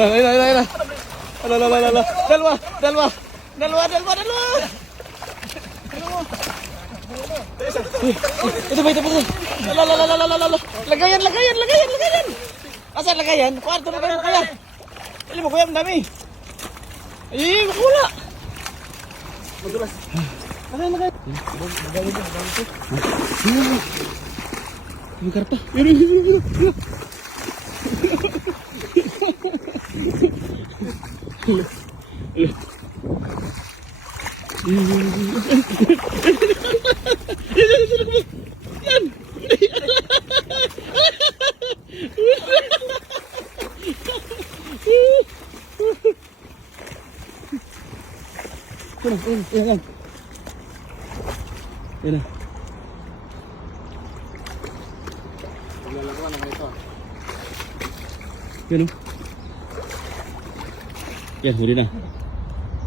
Dala. Ala. Dalawa. Ito ba? Ala. Lagayan. Asan lagayan? Kwarto na kayo kaya. Ili mo kuya, ang dami. Ay, makula. Madulas. Lagayan. Yung karpa. Yun. Yan na. Naglalaro naman ito. Yan o. Yan, huli na.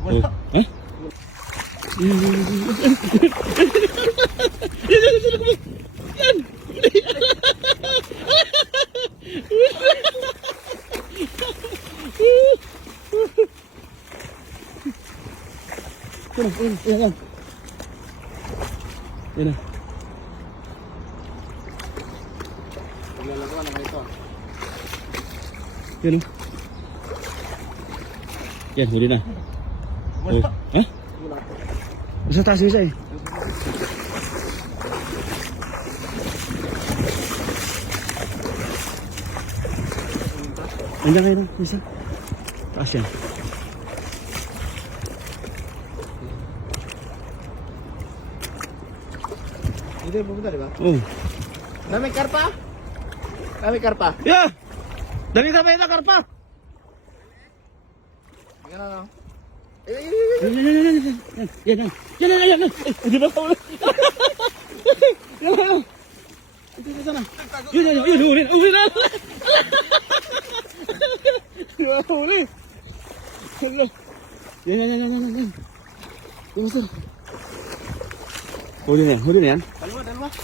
Oh. Ha? Yan! Yan. Yan na. Naglalaro naman ito. Yan o. Yan, huli na. Oh. Ha? Nasa taas yung isa eh. Andiyan kayo na, isa. Taas yan. Hindi pupunta, di ba? Oh. Daming karpa. Yeah! Dami ka ba yung karpa? Ganun no? Yan. Hindi ba tawag? Yan. Ito sana. Yun, huli na. Huli. Yan. Yung sir. Huli na yan. Dalawa.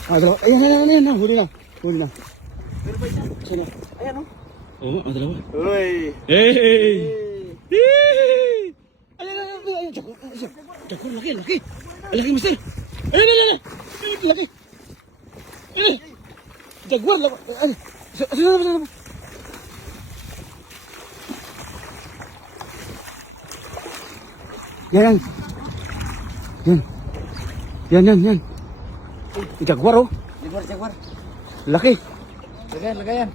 Dalawa. Ayan, huli na. Pero ba isa? Sana. Ayan o. Oo, dalawa. Uy. Hey! Ayan. Jaguar, laki. Laki, mister. Ayan. Laki. Jaguar, laki. Sana. Yan. Jaguar, oh. Jaguar. Laki. Lagayan.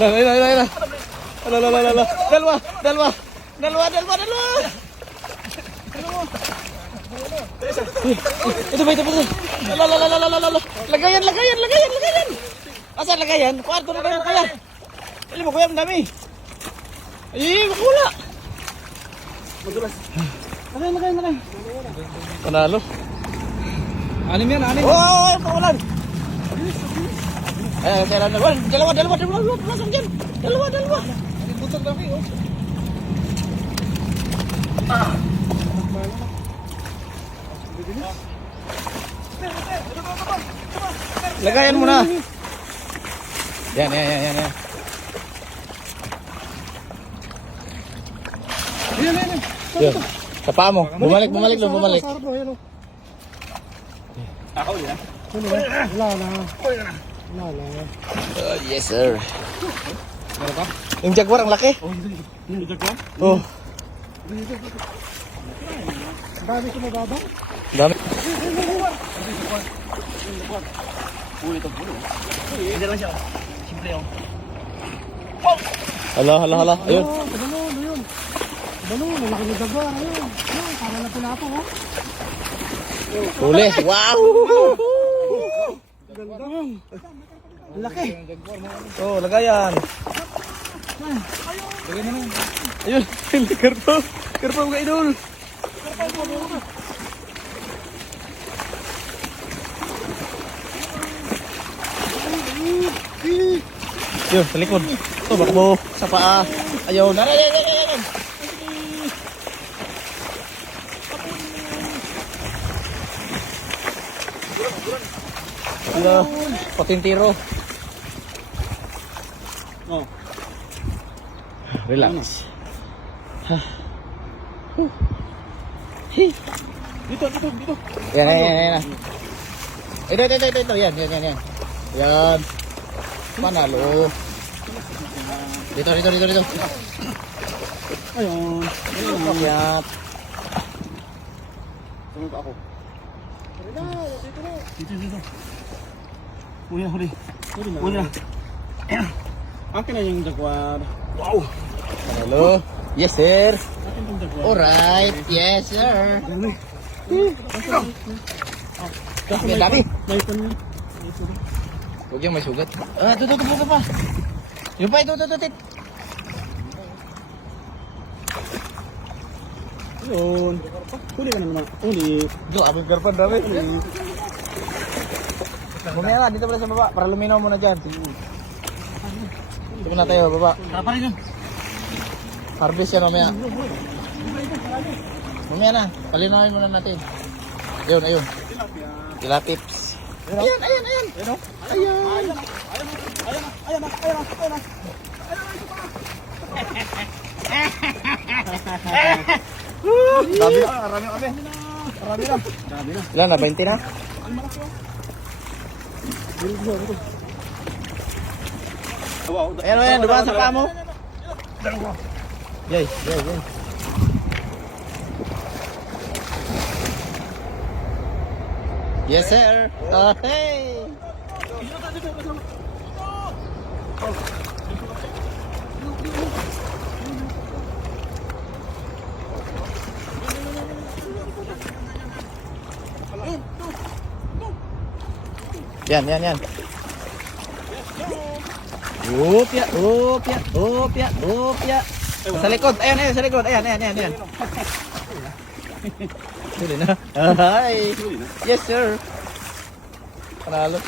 Ala. Dalawa. Ito ba? Ala. Lagayan. Asan lagayan? Kwarto na kayo kaya. Ili mo kuya, ang dami. Ay, makula. Madulas. Lagayan. Panalo. Anim yan. Oh, kawalan. Kailan na. Dalawa. Pasok dyan. Dalawa. Butog laki oh. Lagayan mo na. Yan. Yan. Sa paa mo. Bumalik. Ako yan. Wala na. Yes, sir. Meron ka? Yung jaguar, ang laki. Yung jaguar? Oh. Dami ko mababaw. Dami. Uy, ito pulo. Hindi lang siya. Simple oh. Hala. Ayun. Balo, malaki na daga. Ayun. Para na pinato, ha? Huli. Wow. Ganda. Ang laki. Oh, lagayan. Lagyan mo na. Ayun. Karpa mga idol. Yun, sa likod. Ito, bakbo. Sa paa. Ayun. Ayan. Wala. Patintiro. Oh. Relax. Hey. Dito, dito, dito. Yan. Ito. Yan. Yan. Panalo. Dito. Ayun. Yap. Sunod ako. Dito. Huli. Huli na. Akin na yung jaguar. Wow! Panalo. Yes, sir. Akin yung jaguar. Alright. Yes, sir. Dami. Dami. May pan. Huwag yung may sugat. Ah, ito pa. Yung pa, ito. Ayun. Huli ka na naman. Huli. Ito, aming garpan, dami. Mamaya nga, dito pala sa baba, para luminaw muna dyan. Dito muna tayo, baba. Tara pa rin yun. Harvest yan mamaya. Mamaya na, palinawin muna natin. Ayun. Tilapips. Ayan. Marami na. Ilan na, 20 na? Ayan, diba sa paa mo? Yay. Yes, sir. Oh, hey. Yan. Upya. Sa likod. Ayan, sa likod. Ayan. Huli na. Hi. Yes, sir. Panalo.